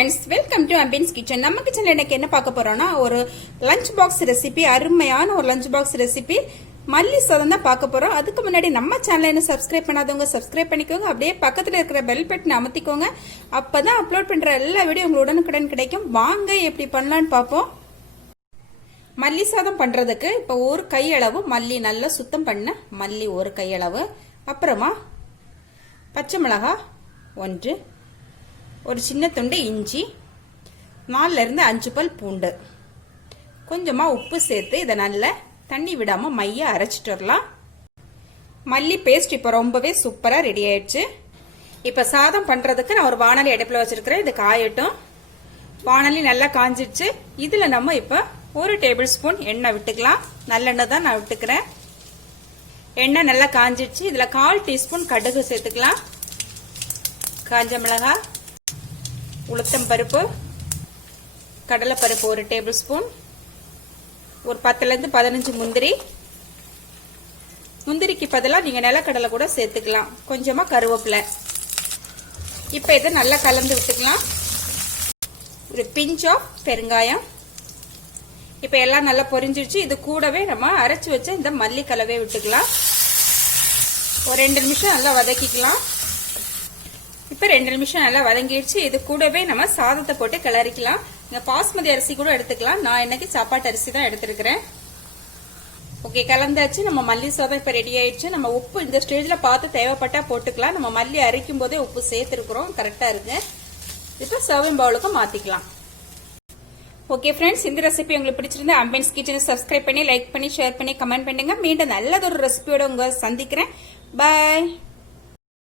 friends, welcome to Ambience kitchen. நம்ம கிச்சன்ல இன்னைக்கு என்ன பார்க்க போறோம்னா ஒரு லஞ்ச் பாக்ஸ் ரெசிபி, அருமையான ஒரு லஞ்ச் பாக்ஸ் ரெசிபி மல்லி சாதம் தான் பார்க்க போறோம். அதுக்கு முன்னாடி நம்ம சேனலை என்ன சப்ஸ்கிரைப் பண்ணாதவங்க சப்ஸ்கிரைப் பண்ணிக்கோங்க. அப்படியே பக்கத்துல இருக்கிற பெல் பட்டனை அமர்த்திக்கோங்க. அப்பதான் அப்லோட் பண்ற எல்லா வீடியோ உங்களுக்கு உடனுக்குடன் கிடைக்கும். வாங்க எப்படி பண்ணலாம்னு பார்ப்போம். மல்லி சாதம் பண்றதுக்கு இப்போ ஒரு கையளவு மல்லி நல்லா சுத்தம் பண்ண மல்லி ஒரு கையளவு, அப்புறமா பச்சை மிளகாய் 1, ஒரு சின்ன துண்டு இஞ்சி, 4 இருந்து 5 பல் பூண்டு, கொஞ்சமா உப்பு சேர்த்து இதை நல்லா தண்ணி விடாம மைய அரைச்சிட்டு வரலாம். மல்லி பேஸ்ட் இப்போ ரொம்பவே சூப்பரா ரெடி ஆயிடுச்சு. இப்ப சாதம் பண்றதுக்கு நான் ஒரு வாணலி அடுப்புல வச்சிருக்கிறேன். இது காயட்டும். வாணலி நல்லா காஞ்சிடுச்சு. இதுல நம்ம இப்ப 1 டேபிள் ஸ்பூன் எண்ணெய் விட்டுக்கலாம். நல்லெண்ணெய் தான் நான் விட்டுக்கிறேன். எண்ணெய் நல்லா காஞ்சிடுச்சு. இதுல 1/4 டீஸ்பூன் கடுகு சேர்த்துக்கலாம். காஞ்ச மிளகாய், உளுத்தம் பருப்பு, கடலை பருப்பு 1 டேபிள் ஸ்பூன், ஒரு 10 இருந்து 15 முந்திரி. முந்திரிக்கு பதிலாக நீங்க நிலக்கடலை கூட சேர்த்துக்கலாம். கொஞ்சமா கருவேப்பிலை. இப்ப இதை நல்லா கலந்து விட்டுக்கலாம். ஒரு பிஞ்ச் ஆஃப் பெருங்காயம். இப்ப எல்லாம் நல்லா பொரிஞ்சிருச்சு. இது கூடவே நம்ம அரைச்சு வச்ச இந்த மல்லி கலவை விட்டுக்கலாம். ஒரு 2 நிமிஷம் நல்லா வதக்கிக்கலாம். இப்ப 2 நிமிஷம் நல்லா வதங்கிடுச்சு. இது கூடவே நம்ம சாதத்தை போட்டு கிளறிக்கலாம். இந்த பாஸ்மதி அரிசி கூட எடுத்துக்கலாம். நான் இன்னைக்கு சாப்பாட்டு அரிசி தான் எடுத்துருக்கிறேன். ஓகே, கலந்தாச்சு. நம்ம மல்லி சாதம் இப்ப ரெடி ஆயிடுச்சு. நம்ம உப்பு இந்த ஸ்டேஜ்ல பார்த்து தேவைப்பட்டா போட்டுக்கலாம். நம்ம மல்லி அரைக்கும் போதே உப்பு சேர்த்துருக்கிறோம், கரெக்டா இருக்கு. இப்ப சர்விங் பவுலுக்கு மாத்திக்கலாம். ஓகே ஃப்ரெண்ட்ஸ், இந்த ரெசிபி உங்களுக்கு பிடிச்சிருந்தா அம்பியன்ஸ் கிச்சனை சப்ஸ்கிரைப் பண்ணி, லைக் பண்ணி, ஷேர் பண்ணி, கமெண்ட் பண்ணுங்க. மீண்டும் நல்லதொரு ரெசிபியோட உங்க சந்திக்கிறேன். பாய்.